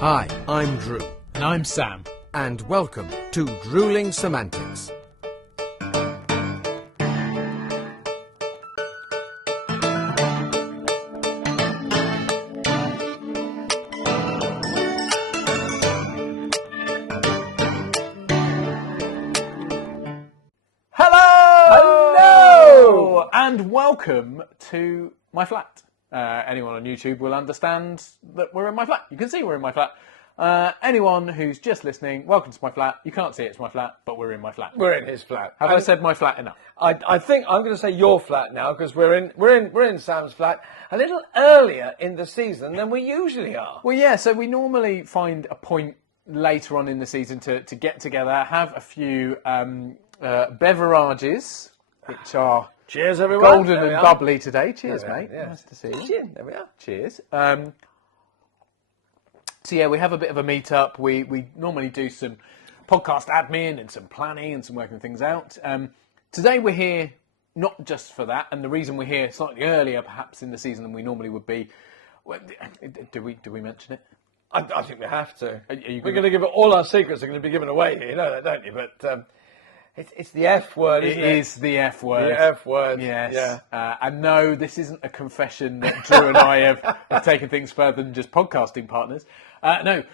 Hi, I'm Drew. And I'm Sam. And welcome to Drewling Samantics. Hello! And welcome to my flat. Anyone on YouTube will understand that we're in my flat. You can see we're in my flat. Anyone who's just listening, welcome to my flat. You can't see it's my flat, but we're in my flat. We're in his flat. Have I said my flat enough? I think I'm going to say your flat now because we're in Sam's flat a little earlier in the season than we usually are. Well, yeah. So we normally find a point later on in the season to get together, have a few beverages, which are cheers, everyone. Golden and bubbly today. Cheers, mate. Yeah. Nice to see you. Cheers. There we are. Cheers. So yeah, we have a bit of a meet-up. We normally do some podcast admin and some planning and some working things out. Today we're here not just for that, and the reason we're here slightly earlier perhaps in the season than we normally would be. Do we mention it? I think we have to. We're going to give it all our secrets are going to be given away here, you know that, don't you? But it's the F word, isn't it? It is the F word. The F word. Yes. Yeah. And no, this isn't a confession that Drew and I have taken things further than just podcasting partners. No,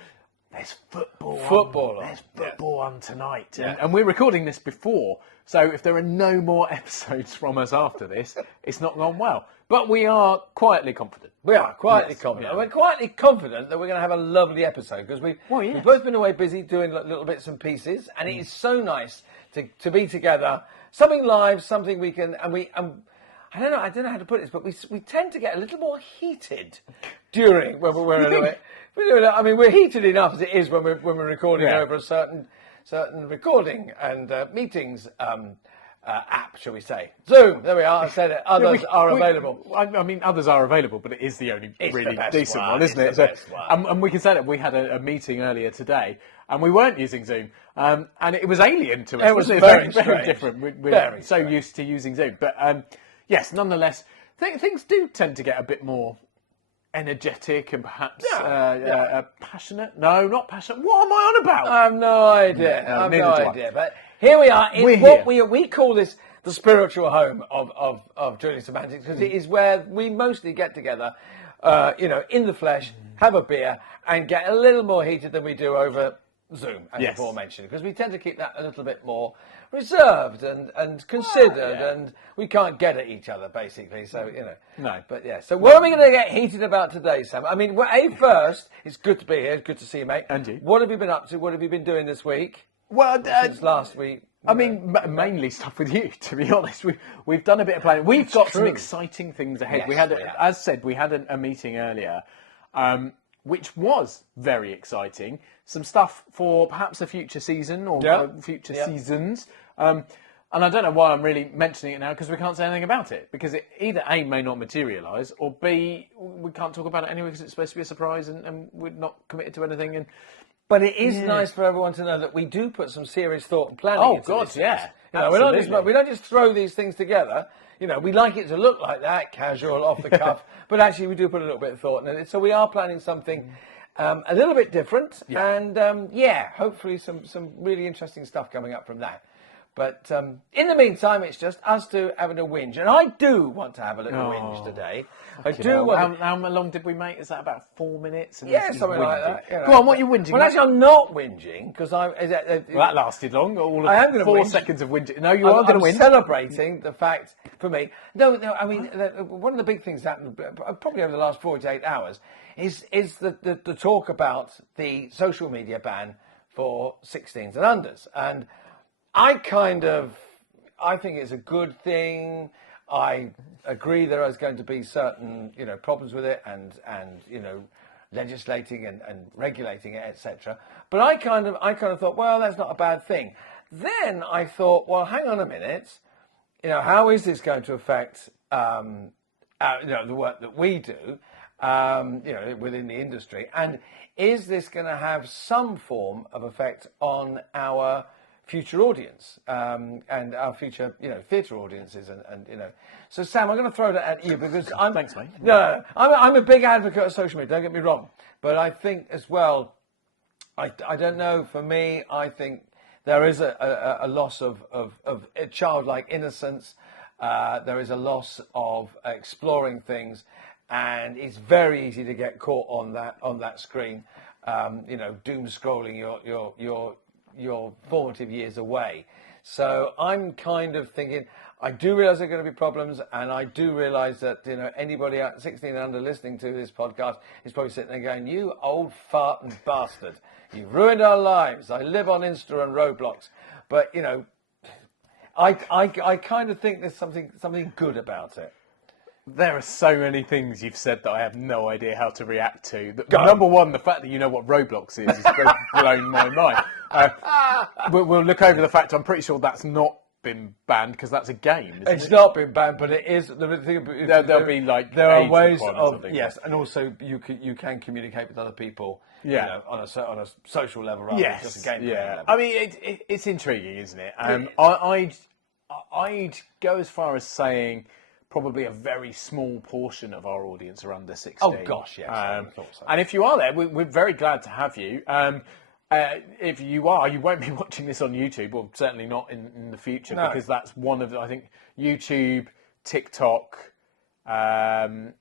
there's football. There's football on tonight. Yeah. And we're recording this before, so if there are no more episodes from us after this, it's not gone well. But we are quietly confident. We are quietly Yes, confident. we are. We're quietly confident that we're going to have a lovely episode because we've both been away busy doing little bits and pieces, and it is so nice to be together. Something live, something we can, and I don't know how to put this, but we tend to get a little more heated during when we're away. I mean, we're heated enough as it is when we're recording over a certain recording and meetings app, shall we say? Zoom. There we are. I said it. Others are available. I mean, others are available, but it is the only really the decent one, one, isn't it? the best one. And we can say that we had a meeting earlier today, and we weren't using Zoom, and it was alien to us. It was wasn't very very strange. different. We're Very so strange. used to using Zoom, but yes, nonetheless, things do tend to get a bit more energetic and perhaps passionate. No, not passionate. What am I on about? I have no idea. I have neither no do I. idea. But here we are in We're what here. we call this the spiritual home of Drewling Samantics because it is where we mostly get together, in the flesh, have a beer, and get a little more heated than we do over Zoom, as before mentioned, because we tend to keep that a little bit more reserved and considered, and we can't get at each other basically. So No. But yeah. So what are we going to get heated about today, Sam? I mean, first, it's good to be here. It's good to see you, mate. And you. What have you been up to? What have you been doing this week? Well, Since last week. I mean, mainly stuff with you, to be honest. We've done a bit of planning. We've got some exciting things ahead. Yes, as said, we had a meeting earlier, which was very exciting. Some stuff for perhaps a future season or future seasons. And I don't know why I'm really mentioning it now because we can't say anything about it. Because it either A, may not materialise, or B, we can't talk about it anyway because it's supposed to be a surprise and we're not committed to anything. But it is nice for everyone to know that we do put some serious thought and planning into God, these yeah. things. Absolutely. We don't just throw these things together. We like it to look like that, casual, off the cuff. But actually, we do put a little bit of thought in it. So we are planning something a little bit different. Yeah. And, hopefully some really interesting stuff coming up from that. But in the meantime, it's just us two having a whinge. And I do want to have a little whinge today. I do want How long did we make? Is that about 4 minutes? And Yeah, this is something like whinging. that. Go on, what are you whinging Well, about? actually, I'm not whinging because Well, that lasted long. All I am of gonna 4 whinge. seconds of whinging. No, you are going to I'm whinge. celebrating the fact, for me, no, I mean, one of the big things that happened probably over the last 48 hours is the talk about the social media ban for 16s and unders. And I think it's a good thing. I agree there is going to be certain, problems with it and legislating and regulating it, etc. But I kind of thought, well, that's not a bad thing. Then I thought, well, hang on a minute. How is this going to affect, the work that we do, within the industry? And is this going to have some form of effect on our future audience and our future, theatre audiences, and. So Sam, I'm going to throw that at you because thanks, mate. No, I'm a big advocate of social media. Don't get me wrong, but I think as well, I don't know. For me, I think there is a loss of a childlike innocence. There is a loss of exploring things, and it's very easy to get caught on that screen. Doom scrolling your formative years away. So I'm kind of thinking, I do realise there are going to be problems, and I do realise that anybody at 16 and under listening to this podcast is probably sitting there going, "You old fart and bastard, you've ruined our lives. I live on Insta and Roblox." But I kind of think there's something good about it. There are so many things you've said that I have no idea how to react to. Number one, the fact that you know what Roblox is blown my mind. We'll look over the fact I'm pretty sure that's not been banned because that's a game. It's not been banned, but it is. There'll be like there are ways of and also you can communicate with other people. Yeah, on a social level rather than just a game level. I mean, it's intriguing, isn't it? I'd go as far as saying probably a very small portion of our audience are under 16. Oh gosh, yes. I thought so. And if you are there, we're very glad to have you. If you are, you won't be watching this on YouTube, or certainly not in the future, because that's one of I think YouTube, TikTok, Facebook,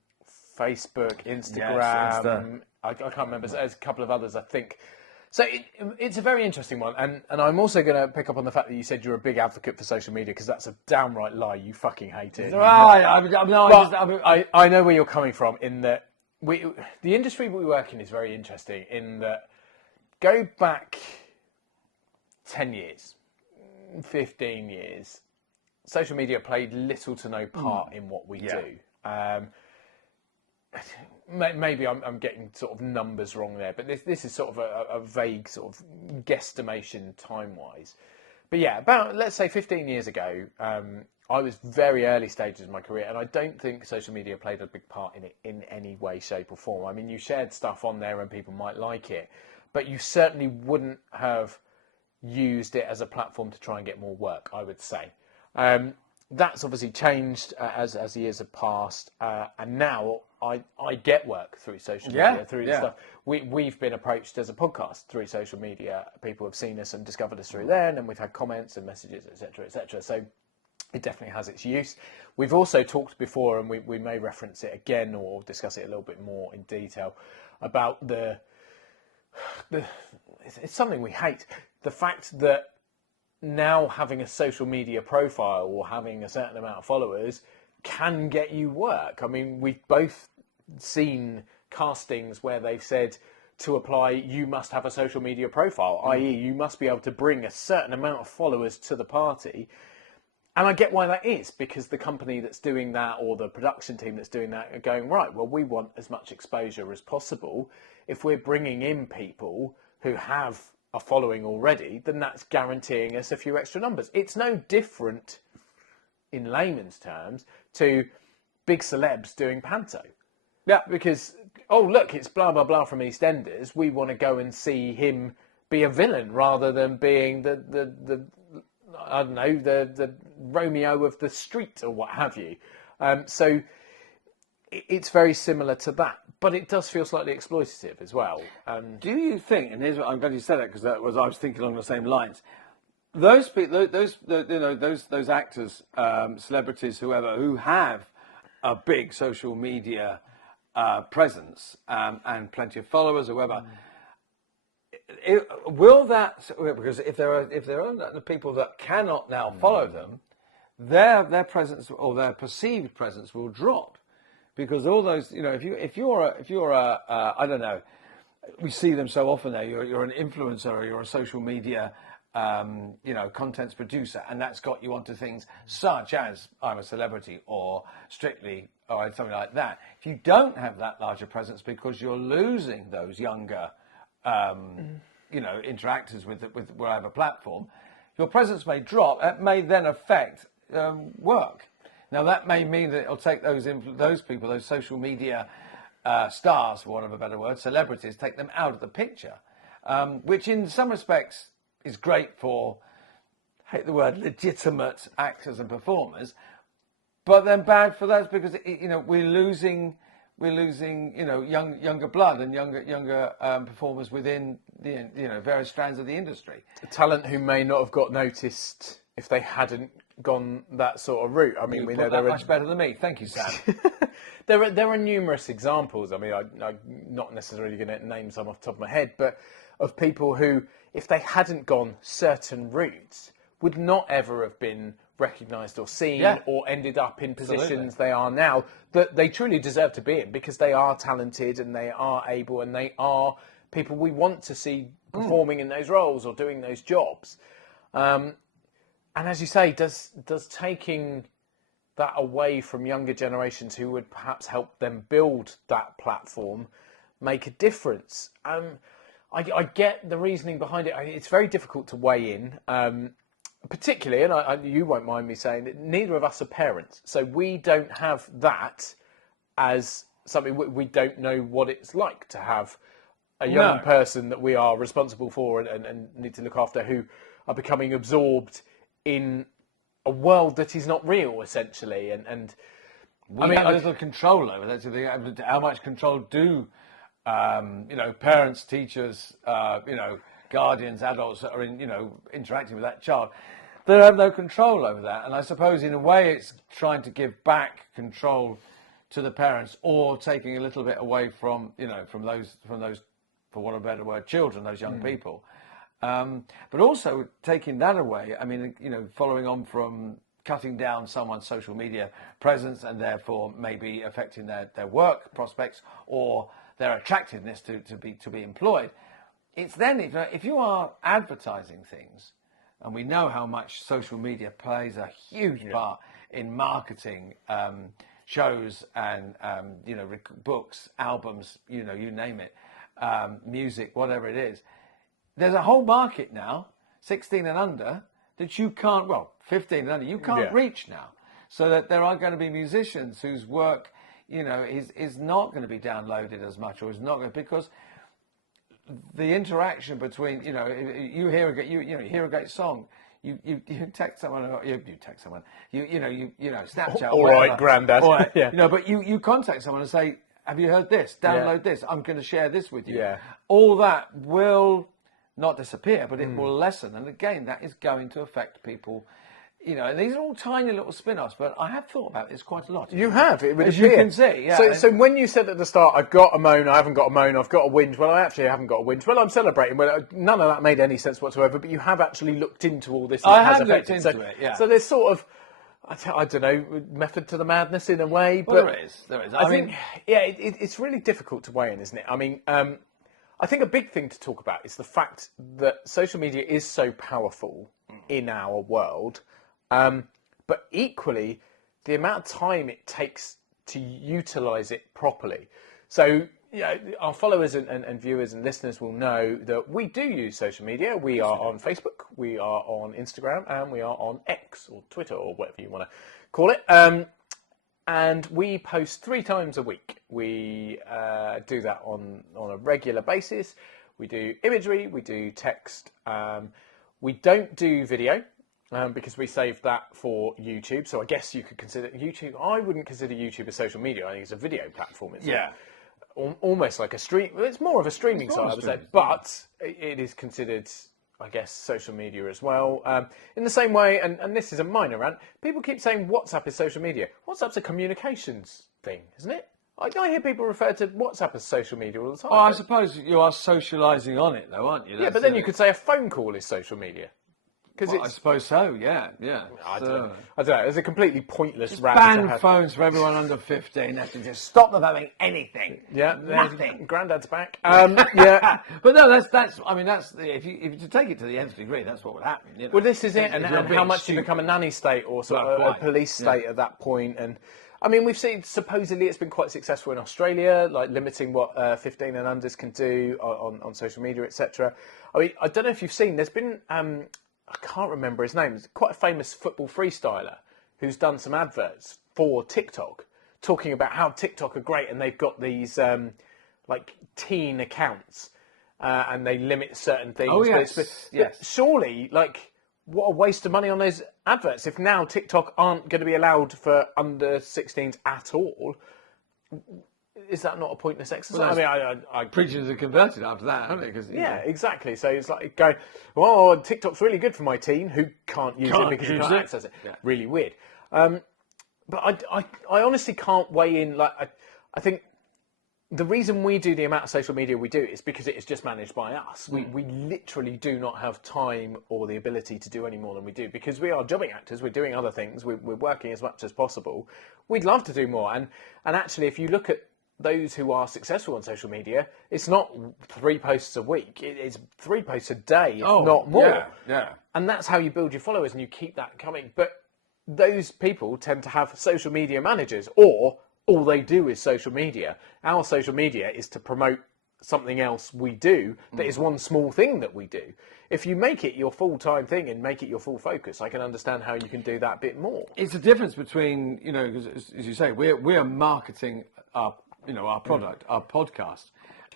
Instagram. I can't remember. There's a couple of others, I think. So it's a very interesting one, and I'm also going to pick up on the fact that you said you're a big advocate for social media, because that's a downright lie. You fucking hate it. I know where you're coming from in that the industry we work in is very interesting in that go back 10 years, 15 years, social media played little to no part in what we do. Maybe I'm getting sort of numbers wrong there, but this is sort of a vague sort of guesstimation time-wise. But yeah, about, let's say 15 years ago, I was very early stages of my career, and I don't think social media played a big part in it in any way, shape or form. I mean, you shared stuff on there and people might like it, but you certainly wouldn't have used it as a platform to try and get more work, I would say. That's obviously changed as years have passed, and now I get work through social media, through the stuff. We've been approached as a podcast through social media. People have seen us and discovered us through there, and then we've had comments and messages, etc., etc. So it definitely has its use. We've also talked before, and we may reference it again or discuss it a little bit more in detail, about it's something we hate. The fact that now having a social media profile or having a certain amount of followers can get you work. I mean, we've both seen castings where they've said to apply, you must have a social media profile, i.e. you must be able to bring a certain amount of followers to the party. And I get why that is, because the company that's doing that or the production team that's doing that are going, right, well, we want as much exposure as possible. If we're bringing in people who have a following already, then that's guaranteeing us a few extra numbers. It's no different, in layman's terms, to big celebs doing panto. Yeah, because, oh, look, it's blah, blah, blah from EastEnders. We want to go and see him be a villain rather than being the I don't know, the Romeo of the street or what have you. So it's very similar to that, but it does feel slightly exploitative as well. Do you think, and here's what I'm glad you said that, because I was thinking along the same lines. Those people, those actors, celebrities, whoever, who have a big social media presence and plenty of followers, or whoever. Will that, because if there are the people that cannot now follow them, their presence or their perceived presence will drop, because all those, if you're a I don't know, we see them so often now. You're an influencer or you're a social media contents producer, and that's got you onto things such as I'm a Celebrity or Strictly or something like that. If you don't have that larger presence because you're losing those younger interactors with whatever platform, your presence may drop. It may then affect work. Now that may mean that it'll take those people, those social media stars, for want of a better word, celebrities, take them out of the picture, which in some respects is great for hate the word, legitimate actors and performers, but then bad for those because we're losing younger blood and younger performers within the various strands of the industry. Talent who may not have got noticed if they hadn't gone that sort of route. I mean, we know that much better than me. Thank you, Sam. There are numerous examples. I mean, I'm not necessarily going to name some off the top of my head, but of people who, if they hadn't gone certain routes, would not ever have been recognised or seen or ended up in positions they are now that they truly deserve to be in because they are talented and they are able and they are people we want to see performing in those roles or doing those jobs. And as you say, does taking that away from younger generations who would perhaps help them build that platform make a difference? I get the reasoning behind it. It's very difficult to weigh in. Particularly, and you won't mind me saying that neither of us are parents, so we don't have that as something. We don't know what it's like to have a young person that we are responsible for and need to look after who are becoming absorbed in a world that is not real, essentially. And we have little control over that. So how much control do parents, teachers, guardians, adults that are interacting with that child? They have no control over that, and I suppose in a way it's trying to give back control to the parents, or taking a little bit away from those, for want of a better word, children, those young people. But also taking that away. I mean, following on from cutting down someone's social media presence and therefore maybe affecting their work prospects or their attractiveness to be employed. It's then if you are advertising things. And we know how much social media plays a huge part in marketing shows and books, albums, you name it, music, whatever it is. There's a whole market now, 16 and under, that you can't. 15 and under, you can't reach now. So that there are going to be musicians whose work, is not going to be downloaded as much, or is not going to, because the interaction between, you hear a great song, you text someone, you text someone, Snapchat, all right, Grandad, but you contact someone and say, have you heard this? Download this. I'm going to share this with you. Yeah. All that will not disappear, but it will lessen, and again, that is going to affect people. And these are all tiny little spin-offs, but I have thought about this quite a lot. You have, it would as appear. You can see. Yeah. So when you said at the start, I've got a moan, I haven't got a moan, I've got a whinge. Well, I actually haven't got a whinge. Well, I'm celebrating. Well, none of that made any sense whatsoever. But you have actually looked into all this. I have looked into it. Yeah. So there's sort of, I don't know, method to the madness in a way. But well, there is. I think, it's really difficult to weigh in, isn't it? I mean, I think a big thing to talk about is the fact that social media is so powerful in our world. But equally, the amount of time it takes to utilise it properly. So, our followers and viewers and listeners will know that we do use social media. We are on Facebook, we are on Instagram, and we are on X or Twitter or whatever you want to call it. And we post 3 times a week. We do that on a regular basis. We do imagery, we do text. We don't do video. Because we saved that for YouTube. So I guess you could consider YouTube. I wouldn't consider YouTube a social media. I think it's a video platform. It's almost like a stream. It's more of a streaming site, I would say. But it is considered, I guess, social media as well. In the same way, and this is a minor rant, people keep saying WhatsApp is social media. WhatsApp's a communications thing, isn't it? I hear people refer to WhatsApp as social media all the time. Well, I suppose you are socialising on it, though, aren't you? Yeah, but then you could say a phone call is social media. Well, I suppose so, yeah. I don't know. It's a completely pointless rant. Ban phones for everyone under 15. That should just stop them having anything. Yeah, nothing. Granddad's back. Yeah, but no, that's. I mean, that's if you take it to the nth degree, that's what would happen. Well, this is it, and how much you become a nanny state or sort of a police state at that point. And I mean, we've seen supposedly it's been quite successful in Australia, like limiting what 15 and unders can do on social media, etc. I mean, I don't know if you've seen. There's been. I can't remember his name. He's quite a famous football freestyler who's done some adverts for TikTok, talking about how TikTok are great and they've got these like teen accounts and they limit certain things. Oh yes, but surely, like what a waste of money on those adverts. If now TikTok aren't going to be allowed for under 16s at all, is that not a pointless exercise? Well, I preachers are converted after that, haven't they? Cause, exactly. So it's like going, well, TikTok's really good for my teen who can't use it because he can't access it. Yeah. Really weird. But I honestly can't weigh in. Like I think the reason we do the amount of social media we do is because it is just managed by us. We literally do not have time or the ability to do any more than we do because we are jobbing actors. We're doing other things. We're working as much as possible. We'd love to do more. And actually, if you look at those who are successful on social media, it's not 3 posts a week. It's 3 posts a day, if not more. Yeah. And that's how you build your followers and you keep that coming. But those people tend to have social media managers, or all they do is social media. Our social media is to promote something else we do that is one small thing that we do. If you make it your full-time thing and make it your full focus, I can understand how you can do that bit more. It's a difference between, because as you say, we're marketing our product, our podcast,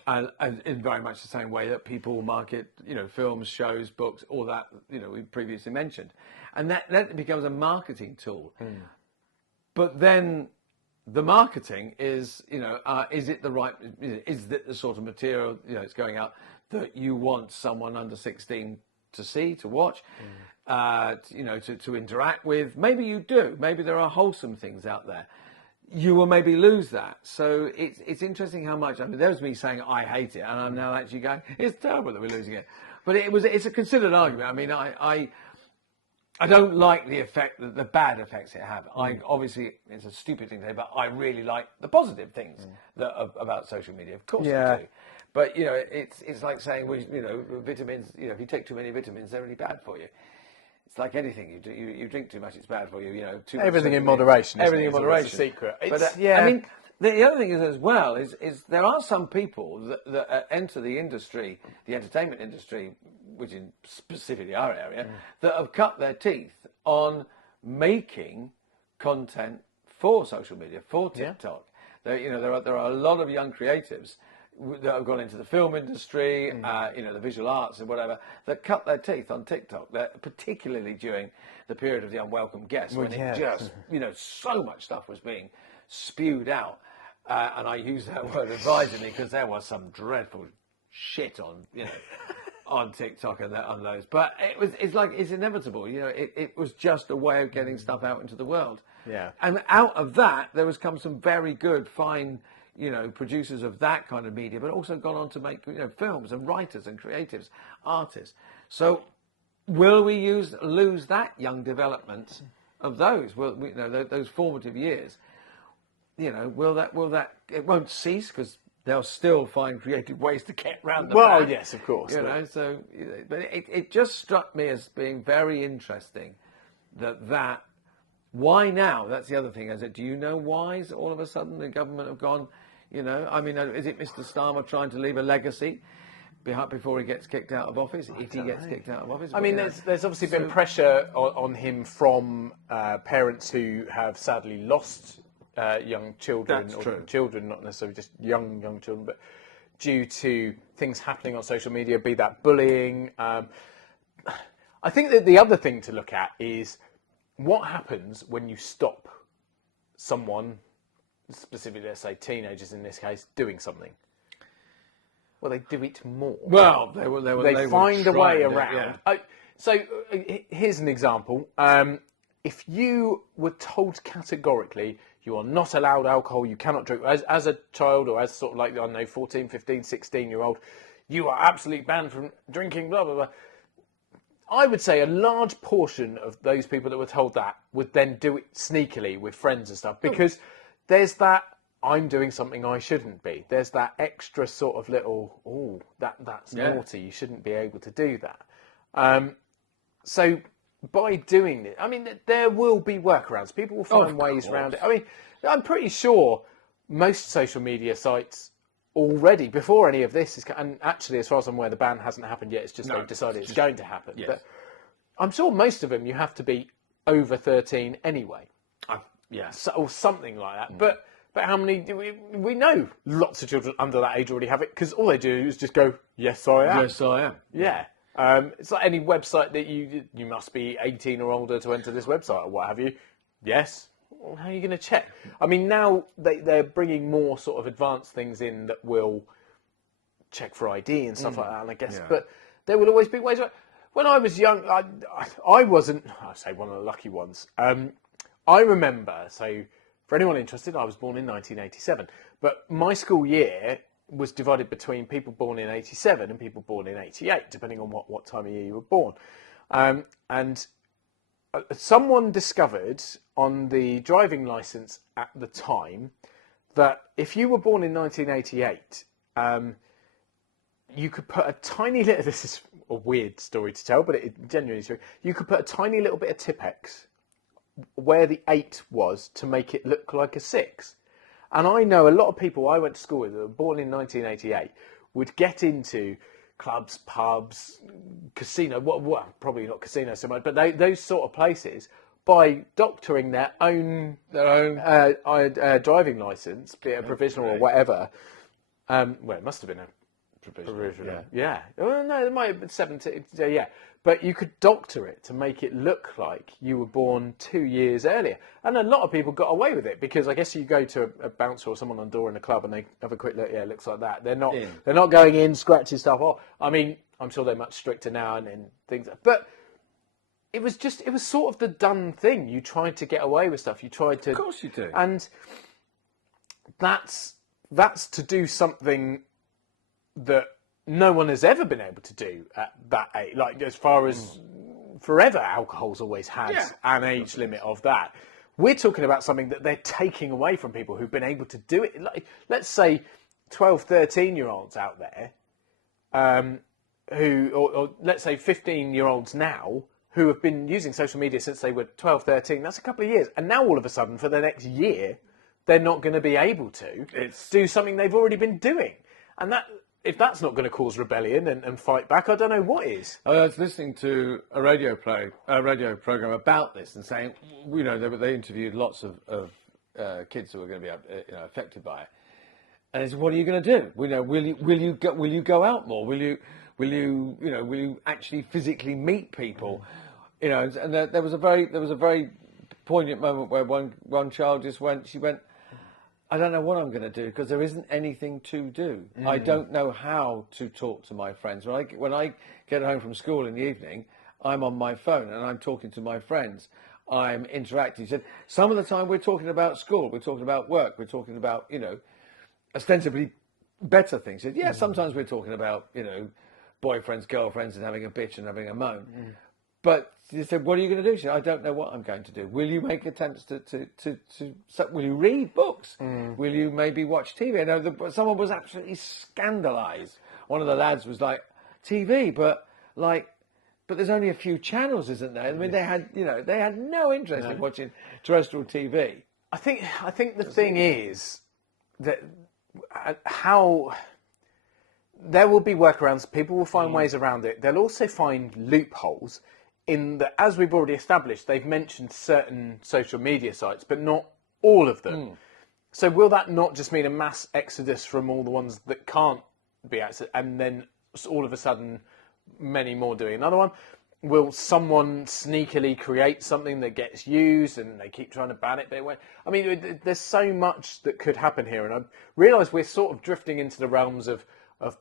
and in very much the same way that people market, films, shows, books, all that, we previously mentioned. And that becomes a marketing tool. But then the marketing is, is it the sort of material, it's going out that you want someone under 16 to see, to watch, to interact with? Maybe you do. Maybe there are wholesome things out there. You will maybe lose that. So it's interesting how much. I mean, there was me saying I hate it, and I'm now actually going, it's terrible that we're losing it. But it's a considered argument. I mean, I don't like the bad effects it have. Obviously it's a stupid thing to say, but I really like the positive things that are about social media. Of course I do. But it's like saying, vitamins. If you take too many vitamins, they're really bad for you. It's like anything you drink too much, it's bad for you. Too everything much in moderation. Everything in moderation. It's a secret. I mean, the other thing is as well is there are some people that enter the industry, the entertainment industry, which is specifically our area, that have cut their teeth on making content for social media, for TikTok. There are a lot of young creatives that have gone into the film industry, the visual arts and whatever, that cut their teeth on TikTok, particularly during the period of the unwelcome guest, when it just, so much stuff was being spewed out. And I use that word advisedly because there was some dreadful shit on, on TikTok and on those. But it's inevitable. It was just a way of getting stuff out into the world. Yeah. And out of that, there has come some very good, fine, producers of that kind of media, but also gone on to make, films and writers and creatives, artists. So will we lose that young development of those? Well, those formative years. Will that? It won't cease because they'll still find creative ways to get around the ban. Yes, of course. But it just struck me as being very interesting that. Why now? That's the other thing. Do you know why all of a sudden the government have gone? I mean, is it Mr. Starmer trying to leave a legacy before he gets kicked out of office? If he gets kicked out of office, I mean, there's obviously been pressure on him from parents who have sadly lost young children. That's true. Children, not necessarily just young children, but due to things happening on social media, be that bullying. I think that the other thing to look at is what happens when you stop someone, specifically, let's say teenagers in this case, doing something. Well, they do it more. Well, they find a way around. Yeah. So here's an example. If you were told categorically you are not allowed alcohol, you cannot drink, as a child or as sort of like, I don't know, 14, 15, 16-year-old, you are absolutely banned from drinking, blah, blah, blah. I would say a large portion of those people that were told that would then do it sneakily with friends and stuff, because there's that I'm doing something I shouldn't be. There's that extra sort of little, that's naughty, you shouldn't be able to do that. So by doing it, I mean, there will be workarounds. People will find ways around it. I mean, I'm pretty sure most social media sites already, before any of this is, and actually as far as I'm aware, the ban hasn't happened yet, it's just they've decided it's going to happen. Yes. But I'm sure most of them you have to be over 13 anyway. Or something like that. But how many do we know lots of children under that age already have it, because all they do is just go, yes I am. Yes I am. Yeah. It's like any website that you must be 18 or older to enter this website or what have you. Yes. Well, how are you going to check? I mean, now they're bringing more sort of advanced things in that will check for ID and stuff like that. And I guess, but there will always be ways. When I was young, I wasn't. I say one of the lucky ones. I remember. So, for anyone interested, I was born in 1987, but my school year was divided between people born in 87 and people born in 88, depending on what time of year you were born. And someone discovered on the driving licence at the time that if you were born in 1988, you could put a tiny little, this is a weird story to tell, but it genuinely is true. You could put a tiny little bit of Tipp-Ex where the 8 was to make it look like a 6. And I know a lot of people I went to school with that were born in 1988 would get into clubs, pubs, casino, probably not casino so much, but those sort of places by doctoring their own driving licence, be it a provisional or whatever. Well, it must have been a provisional. Yeah. Well, no, it might have been 17. Yeah. But you could doctor it to make it look like you were born 2 years earlier. And a lot of people got away with it because I guess you go to a bouncer or someone on the door in a club and they have a quick look, yeah, it looks like that. They're not going in, scratching stuff off. I mean, I'm sure they're much stricter now and things. But it was sort of the done thing. You tried to get away with stuff. You tried to... Of course you do. And that's to do something that no one has ever been able to do at that age. Like, as far as forever, alcohol's always had an age limit of that. We're talking about something that they're taking away from people who've been able to do it. Like, let's say 12, 13-year-olds out there or let's say 15-year-olds now who have been using social media since they were 12, 13. That's a couple of years. And now all of a sudden, for the next year, they're not going to be able to do something they've already been doing. And that... if that's not going to cause rebellion and fight back, I don't know what is. I was listening to a radio program about this and saying, you know, they interviewed lots of kids who were going to be affected by it, and they said, "What are you going to do? Will you go out more? Will you actually physically meet people? You know?" And there was a very poignant moment where one child just went. She went, I don't know what I'm going to do because there isn't anything to do. I don't know how to talk to my friends. When I get home from school in the evening, I'm on my phone and I'm talking to my friends. I'm interacting. He said, some of the time we're talking about school, we're talking about work, we're talking about, ostensibly better things. He said, yeah, sometimes we're talking about, boyfriends, girlfriends and having a bitch and having a moan. But he said, what are you going to do? She said, I don't know what I'm going to do. Will you make attempts to will you read books? Will you maybe watch TV? I know someone was absolutely scandalised. One of the lads was like, TV, but there's only a few channels, isn't there? I mean, they had no interest in watching terrestrial TV. I think the thing is that how... there will be workarounds. People will find ways around it. They'll also find loopholes in that, as we've already established, they've mentioned certain social media sites, but not all of them. So will that not just mean a mass exodus from all the ones that can't be accessed, and then all of a sudden many more doing another one? Will someone sneakily create something that gets used and they keep trying to ban it? I mean, there's so much that could happen here, and I realise we're sort of drifting into the realms of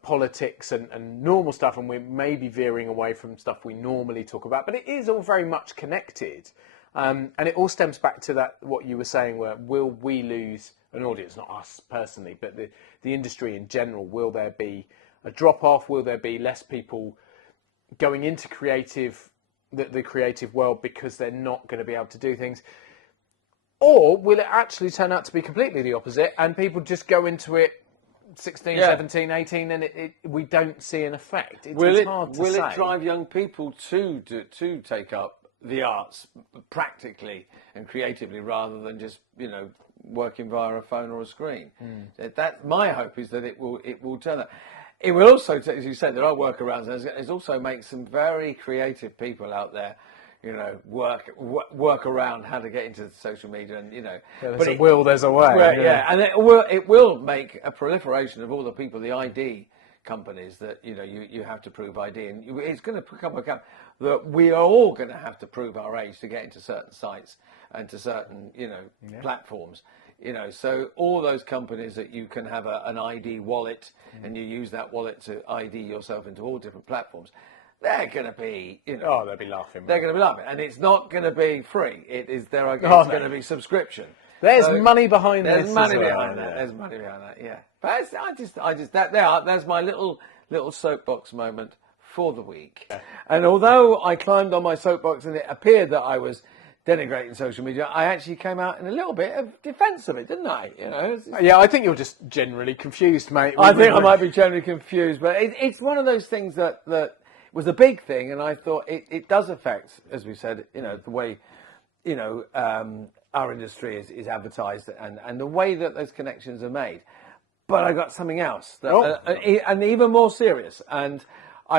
politics and normal stuff, and we're maybe veering away from stuff we normally talk about, but it is all very much connected, and it all stems back to that what you were saying, where will we lose an audience, not us personally, but the industry in general? Will there be a drop off? Will there be less people going into the creative world because they're not going to be able to do things? Or will it actually turn out to be completely the opposite and people just go into it 16, 17, 18, and we don't see an effect? It's hard to say. Will it drive young people to take up the arts practically and creatively rather than just, working via a phone or a screen? That my hope is that it will turn that. It will also, as you said, there are workarounds. There's also make some very creative people out there, work around how to get into social media, and there's a way. And it will make a proliferation of all the people, the ID companies that you have to prove ID, and it's going to become a camp that we are all going to have to prove our age to get into certain sites and to certain platforms. So all those companies that you can have an ID wallet and you use that wallet to ID yourself into all different platforms, they're going to be, oh, they'll be laughing. They're going to be laughing, and it's not going to be free. There are going to be subscription. There's money behind this. There's money behind that. There's money behind that. Yeah. But there's my little soapbox moment for the week. Yeah. And although I climbed on my soapbox and it appeared that I was denigrating social media, I actually came out in a little bit of defence of it, didn't I? Yeah, I think you're just generally confused, mate. I think I might be generally confused, but it's one of those things that was a big thing, and I thought it does affect, as we said, the way, our industry is advertised and the way that those connections are made. But I got something else, and even more serious, and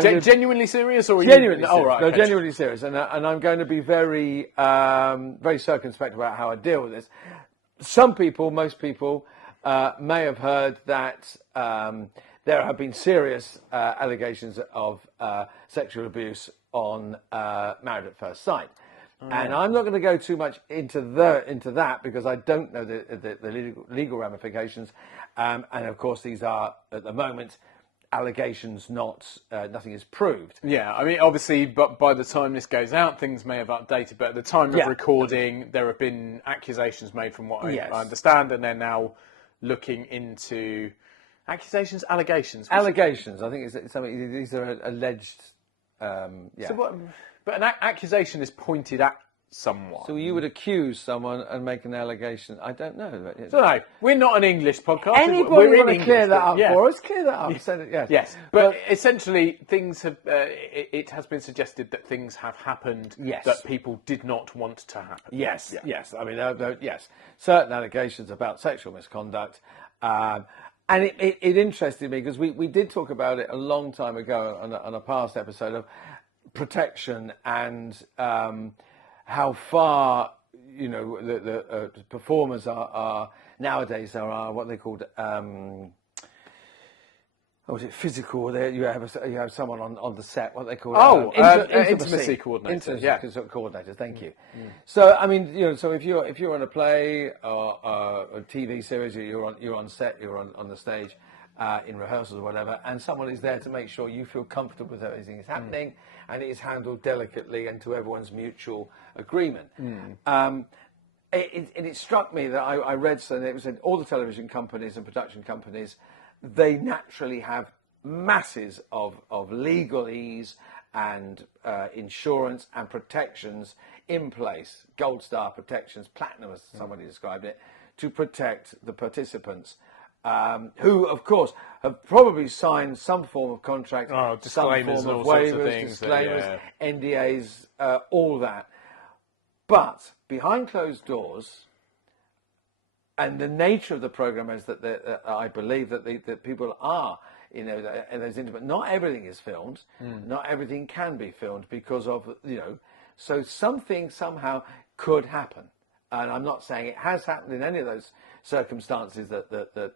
genuinely serious, or genuinely serious? Oh, right, no, genuinely serious, and I'm going to be very, very circumspect about how I deal with this. Most people, may have heard that there have been serious allegations of sexual abuse on Married at First Sight. And I'm not going to go too much into that because I don't know the legal ramifications. And of course, these are at the moment allegations, nothing is proved. Yeah, I mean, obviously, but by the time this goes out, things may have updated. But at the time of recording, there have been accusations made, from what I understand, and they're now looking into allegations. Allegations. I think it's something. These are alleged. So what? But an accusation is pointed at someone. So you would accuse someone and make an allegation. I don't know. So no, we're not an English podcast. Anybody want to clear that up for us? Clear that up. Yes. But essentially, things have. It has been suggested that things have happened that people did not want to happen. Yes. I mean, certain allegations about sexual misconduct. And it interested me because we did talk about it a long time ago on a past episode of protection and how far the performers are nowadays are what they called was it physical? You have someone on the set. What they call intimacy coordinator. Coordinator. Thank you. So I mean, so if you're on a play or a TV series, you're on set, you're on the stage. In rehearsals or whatever, and someone is there to make sure you feel comfortable with everything is happening and it is handled delicately and to everyone's mutual agreement. It struck me that I read something, it was said all the television companies and production companies, they naturally have masses of legalese and insurance and protections in place, gold star protections, platinum as somebody described it, to protect the participants. Who, of course, have probably signed some form of contract, disclaimers, some form of all waivers, sorts of things, disclaimers, NDAs, all that. But behind closed doors, and the nature of the program is that I believe that people are, those intimate. Not everything is filmed. Not everything can be filmed because of So something somehow could happen. And I'm not saying it has happened in any of those circumstances that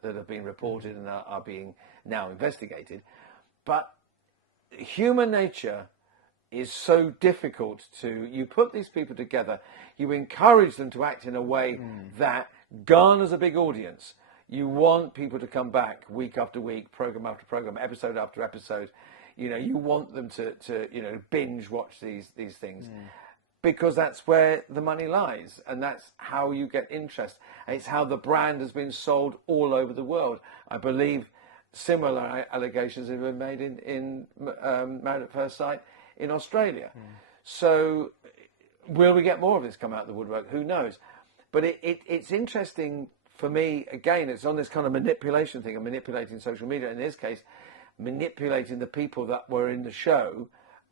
have been reported and are being now investigated. But human nature is so difficult you put these people together, you encourage them to act in a way that garners a big audience. You want people to come back week after week, program after program, episode after episode. You want them to binge watch these things. Because that's where the money lies, and that's how you get interest. And it's how the brand has been sold all over the world. I believe similar allegations have been made in Married at First Sight in Australia. So will we get more of this come out of the woodwork? Who knows? But it's interesting for me, again, it's on this kind of manipulation thing, of manipulating social media. In this case, manipulating the people that were in the show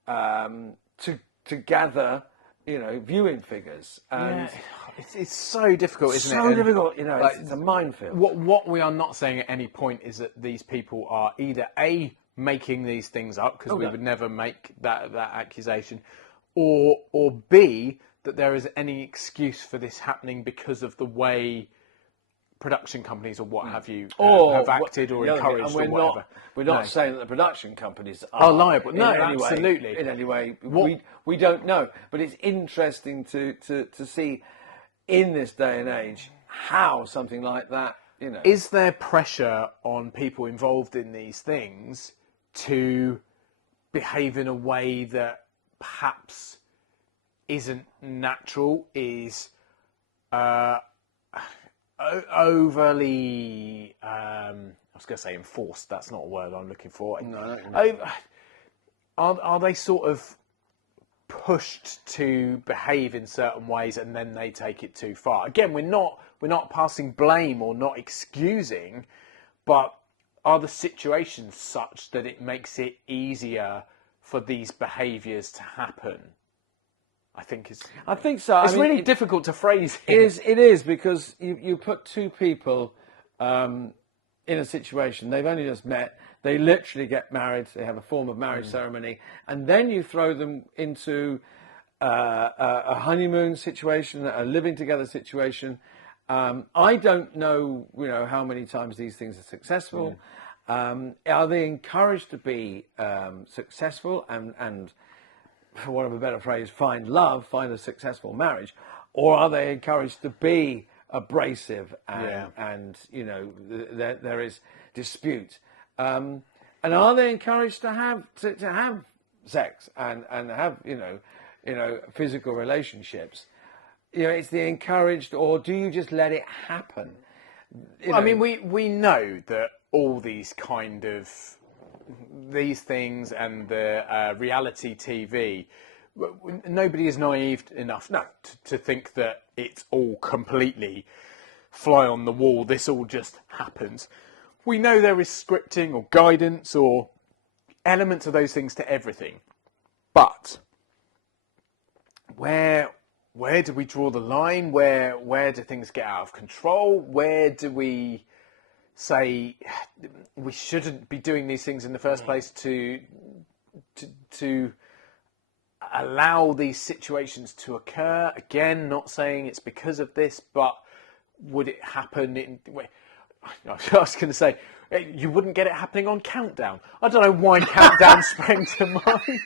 to gather viewing figures. And it's so difficult, isn't it? So difficult, it's a minefield. What we are not saying at any point is that these people are either A, making these things up, because we would never make that accusation, or B, that there is any excuse for this happening because of the way production companies or what have you or have acted or encouraged or whatever. We're not saying that the production companies are liable. No, absolutely. In any way, we don't know. But it's interesting to see in this day and age how something like that, Is there pressure on people involved in these things to behave in a way that perhaps isn't natural, is overly, I was going to say enforced, that's not a word I'm looking for. No. Are they sort of pushed to behave in certain ways and then they take it too far? Again, we're not passing blame or not excusing, but are the situations such that it makes it easier for these behaviours to happen? I think so. It's really difficult to phrase. It is because you put two people in a situation. They've only just met. They literally get married. They have a form of marriage ceremony, and then you throw them into a honeymoon situation, a living together situation. I don't know, how many times these things are successful. Are they encouraged to be successful and, for want of a better phrase, find a successful marriage, or are they encouraged to be abrasive and there is dispute, and are they encouraged to have sex and have physical relationships? It's the encouraged, or do you just let it happen? I mean, we know that all these things and the reality TV, nobody is naive enough to think that it's all completely fly on the wall. This all just happens. We know there is scripting or guidance or elements of those things to everything, but where do we draw the line? Where do things get out of control? Where do we say we shouldn't be doing these things in the first place to allow these situations to occur? Again, not saying it's because of this, but would it happen I was going to say, you wouldn't get it happening on Countdown. I don't know why Countdown sprang to mind.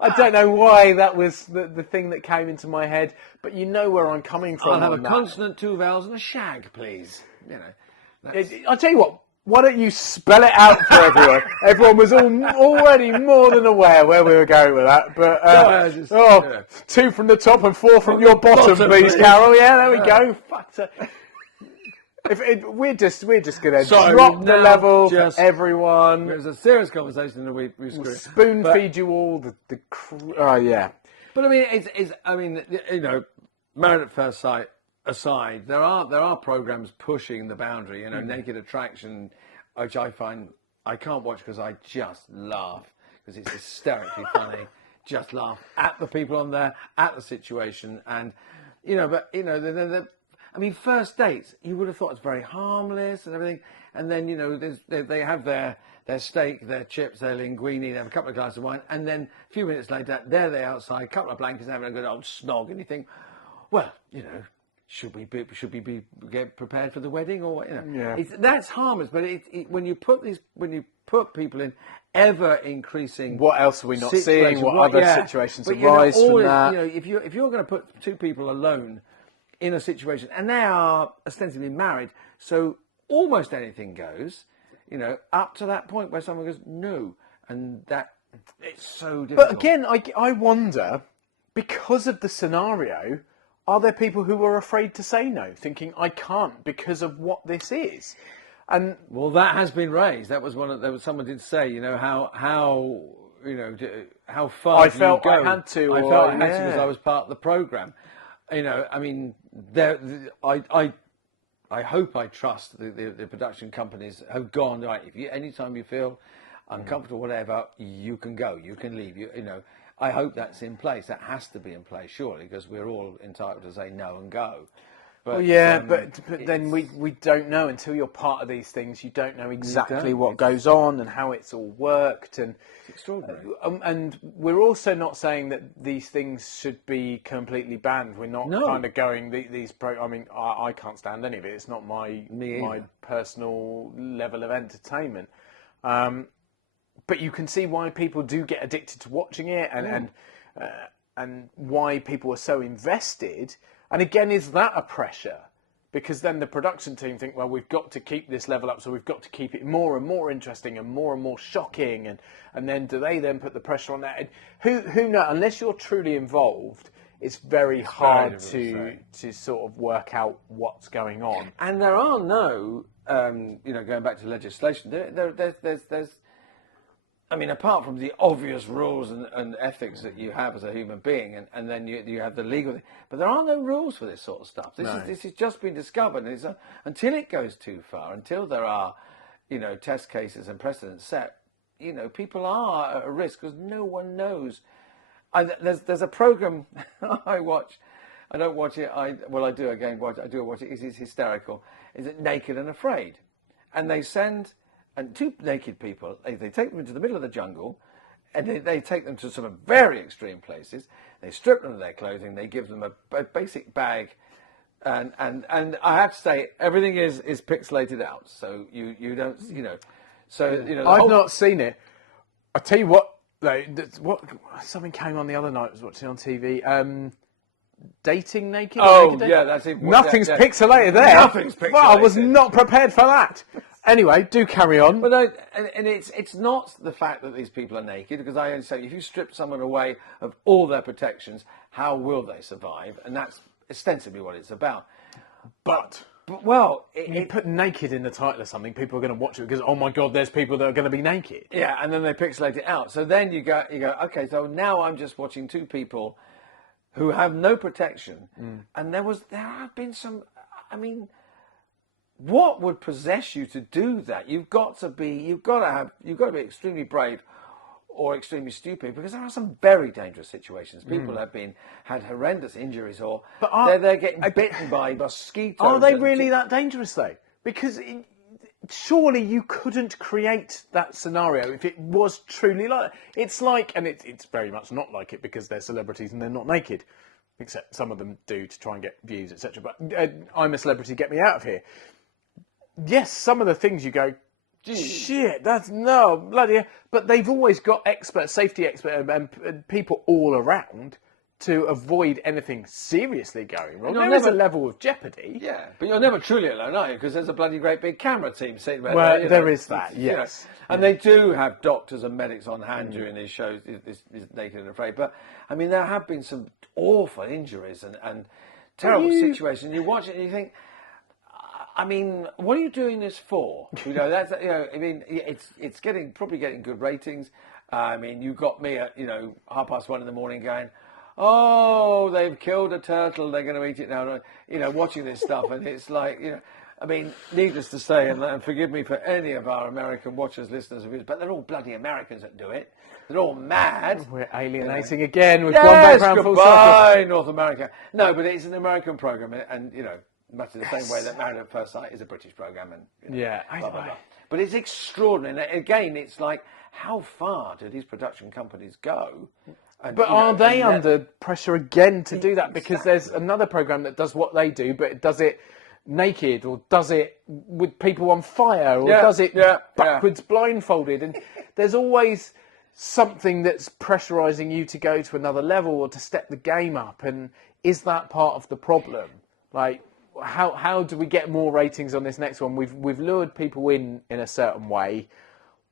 I don't know why that was the thing that came into my head, but you know where I'm coming from. I'll have a consonant, two vowels, and a shag, please. I'll tell you what. Why don't you spell it out for everyone? Everyone was already more than aware where we were going with that. But two from the top and four from your bottom, please, Carol. Yeah, there we go. We're just going to drop the level, everyone. It was a serious conversation that we spoon feed you all yeah. But I mean, Married at First Sight aside, there are programs pushing the boundary. Naked Attraction, which I find I can't watch because I just laugh because it's hysterically funny. Just laugh at the people on there, at the situation, and first dates, you would have thought it's very harmless and everything. And then, they have their steak, their chips, their linguine, they have a couple of glasses of wine. And then a few minutes later, there they are outside, a couple of blankets, having a good old snog. And you think, well, should we get prepared for the wedding or what? That's harmless. But when you put people in ever increasing, what else are we not seeing? What other situations arise from that? If you're going to put two people alone in a situation, and they are ostensibly married, so almost anything goes, up to that point where someone goes no, and that it's so difficult. But again, I wonder, because of the scenario, are there people who are afraid to say no, thinking I can't because of what this is? And well, that has been raised. That was someone did say, how far I felt I had to. I felt I had to because I was part of the program. I hope, I trust the production companies have gone right. Anytime you feel uncomfortable, whatever, you can go, you can leave. I hope that's in place. That has to be in place, surely, because we're all entitled to say no and go. But, but then we don't know until you're part of these things. You don't know exactly what goes on and how it's all worked, and it's extraordinary. And we're also not saying that these things should be completely banned. We're not kind of going these. I mean, I can't stand any of it. It's not my personal level of entertainment. But you can see why people do get addicted to watching it, and why people are so invested. And again, is that a pressure? Because then the production team think, well, we've got to keep this level up, so we've got to keep it more and more interesting and more shocking. And then do they then put the pressure on that? And who knows? Unless you're truly involved, it's very hard to sort of work out what's going on. And there are no, going back to legislation, there's I mean, apart from the obvious rules and ethics that you have as a human being, and then you have the legal thing, but there are no rules for this sort of stuff. This has just been discovered, and until it goes too far, until there are, test cases and precedents set, people are at a risk because no one knows. There's a program I watch. I don't watch it. I do again. I do watch it. It's hysterical. Is it Naked and Afraid? And they send. And two naked people, they take them into the middle of the jungle, and they take them to some very extreme places. They strip them of their clothing. They give them a basic bag, and I have to say everything is pixelated out, so you don't I've not seen it. I tell you what, something came on the other night. I was watching on TV. Dating naked. That's it. Nothing's pixelated there. Nothing's pixelated. Well, I was not prepared for that. Anyway, do carry on. But it's not the fact that these people are naked, because I only say if you strip someone away of all their protections, how will they survive? And that's ostensibly what it's about. But you put naked in the title of something, people are going to watch it because, oh my God, there's people that are going to be naked. Yeah, and then they pixelate it out. So then you go, okay, so now I'm just watching two people who have no protection, and there have been some. I mean, what would possess you to do that? You've got to be extremely brave or extremely stupid, because there are some very dangerous situations. People have had horrendous injuries, or they're getting bitten by mosquitoes. Are they really that dangerous though? Because surely you couldn't create that scenario if it was truly like that. It's like, and it's very much not like it because they're celebrities and they're not naked, except some of them do to try and get views, etc. But I'm a celebrity, get me out of here. Yes, some of the things you go, shit, that's no bloody. But they've always got safety experts, and people all around to avoid anything seriously going wrong. There is a level of jeopardy. Yeah, but you're never truly alone, are you? Because there's a bloody great big camera team sitting there. Well, there is that, yes. And they do have doctors and medics on hand during these shows, this Naked and Afraid. But, I mean, there have been some awful injuries and terrible situations. You watch it and you think, I mean, what are you doing this for? I mean, it's probably getting good ratings. I mean, you got me at 1:30 in the morning going, oh, they've killed a turtle, they're going to eat it now. Watching this stuff, and it's like, I mean, needless to say, and forgive me for any of our American watchers, listeners of yours, but they're all bloody Americans that do it. They're all mad. We're alienating again with one background full circle. Goodbye, North America. No, but it's an American program, and much in the same way that Married at First Sight is a British program, and blah, blah, blah. But it's extraordinary. And again, it's like, how far do these production companies go? And, but are they under pressure again to do that? Because there's another program that does what they do, but it does it naked, or does it with people on fire, or does it backwards blindfolded, and there's always something that's pressurizing you to go to another level or to step the game up. And is that part of the problem? Like, how do we get more ratings on this next one? We've lured people in a certain way.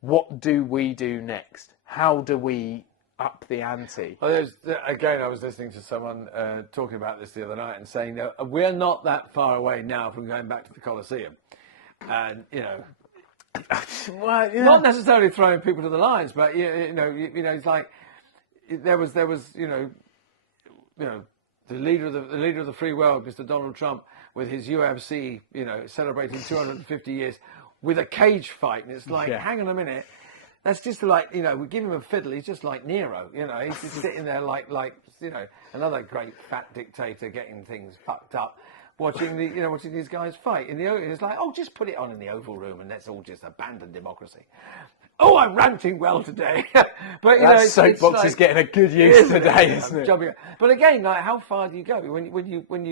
What do we do next? How do we up the ante? Well, I was listening to someone talking about this the other night and saying that we're not that far away now from going back to the Colosseum, and not necessarily throwing people to the lions, but it's like there was the leader of the free world, Mr. Donald Trump, with his UFC, celebrating 250 years with a cage fight, and it's like, hang on a minute. That's just like, we give him a fiddle. He's just like Nero, he's just sitting there like another great fat dictator getting things fucked up. watching these guys fight in the oval. It's like, oh, just put it on in the Oval Room and let's all just abandon democracy. Oh, I'm ranting well today. But that soapbox is getting a good use today, isn't it? But again, like, how far do you go when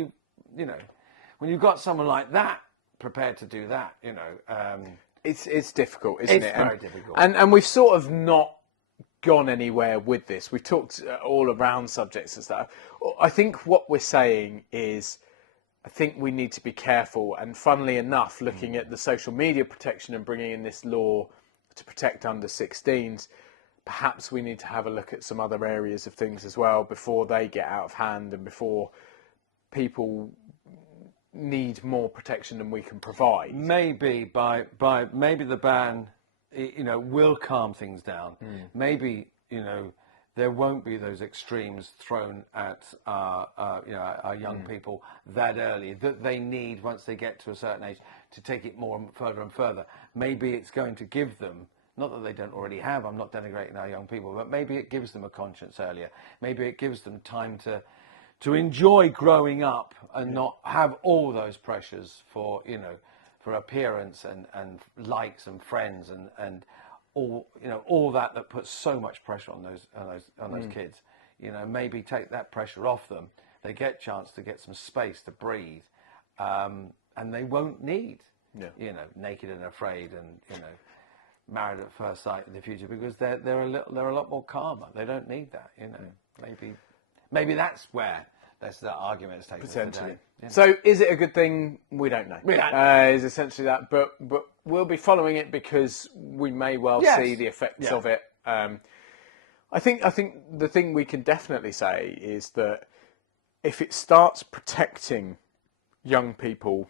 you've got someone like that prepared to do that? It's difficult, isn't it? It's very difficult. And we've sort of not gone anywhere with this. We've talked all around subjects and stuff. I think what we're saying is, I think we need to be careful. And funnily enough, looking at the social media protection and bringing in this law to protect under 16s, perhaps we need to have a look at some other areas of things as well before they get out of hand and before people need more protection than we can provide. Maybe maybe the ban, will calm things down. Maybe there won't be those extremes thrown at our young people that early that they need once they get to a certain age to take it more and further and further. Maybe it's going to give them, not that they don't already have, I'm not denigrating our young people, but maybe it gives them a conscience earlier. Maybe it gives them time to enjoy growing up and not have all those pressures for appearance and likes and friends and all that puts so much pressure on those kids. Maybe take that pressure off them. They get a chance to get some space to breathe, and they won't need Naked and Afraid and Married at First Sight in the future, because they're a lot more calmer. They don't need that. Maybe that's where the argument is taken. Potentially. So is it a good thing? We don't know. Is essentially that, but we'll be following it because we may well see the effects of it. I think the thing we can definitely say is that if it starts protecting young people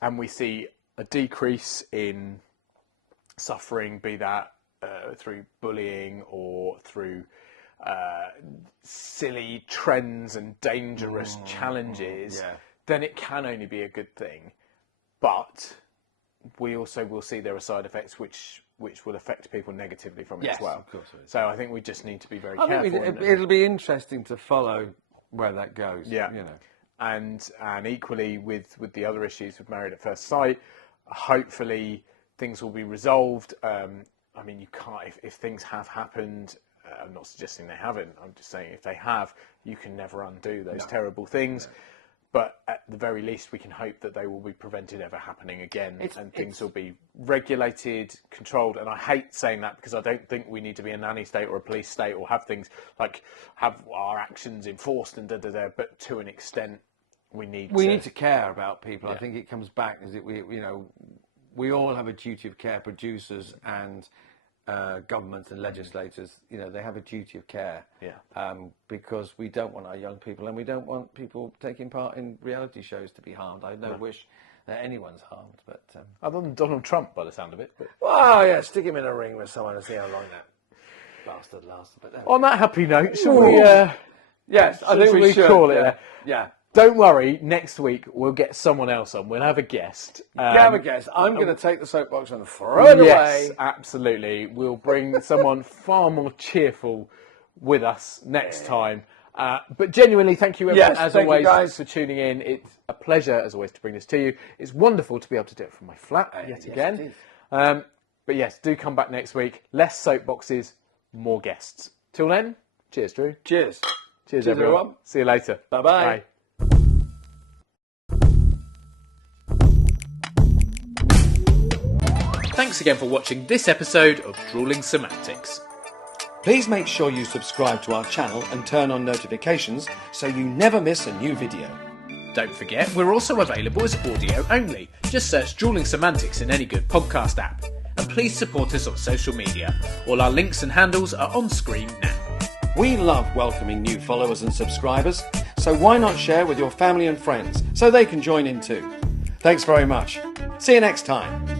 and we see a decrease in suffering, be that through bullying or through silly trends and dangerous challenges, then it can only be a good thing. But we also will see there are side effects which will affect people negatively from it as well. Of course it is. So I think we just need to be very careful. It'll be interesting to follow where that goes. And equally with the other issues with Married at First Sight, hopefully things will be resolved. I mean, you can't, if things have happened, I'm not suggesting they haven't, I'm just saying if they have, you can never undo those terrible things. No. But at the very least, we can hope that they will be prevented ever happening again, and things will be regulated, controlled. And I hate saying that because I don't think we need to be a nanny state or a police state or have things like have our actions enforced and but to an extent, we need to care about people. I think it comes back is that we all have a duty of care, producers and governments and legislators, they have a duty of care, because we don't want our young people, and we don't want people taking part in reality shows to be harmed. I don't wish that anyone's harmed, but other than Donald Trump, by the sound of it. But... stick him in a ring with someone and see how long that bastard lasts. But on that happy note, shall we? Yes, I think we should call it. Yeah. Don't worry, next week we'll get someone else on. We'll have a guest. Have a guest. I'm going to take the soapbox and throw it away. Yes, absolutely. We'll bring someone far more cheerful with us next time. But genuinely, thank you everyone, as always, guys, for tuning in. It's a pleasure, as always, to bring this to you. It's wonderful to be able to do it from my flat yet again. But yes, do come back next week. Less soapboxes, more guests. Till then, cheers, Drew. Cheers. Cheers, everyone. See you later. Bye-bye. Bye. Thanks again for watching this episode of Drewling Samantics. Please make sure you subscribe to our channel and turn on notifications so you never miss a new video. Don't forget, we're also available as audio only. Just search Drewling Samantics in any good podcast app. And please support us on social media. All our links and handles are on screen now. We love welcoming new followers and subscribers, so why not share with your family and friends so they can join in too? Thanks very much. See you next time.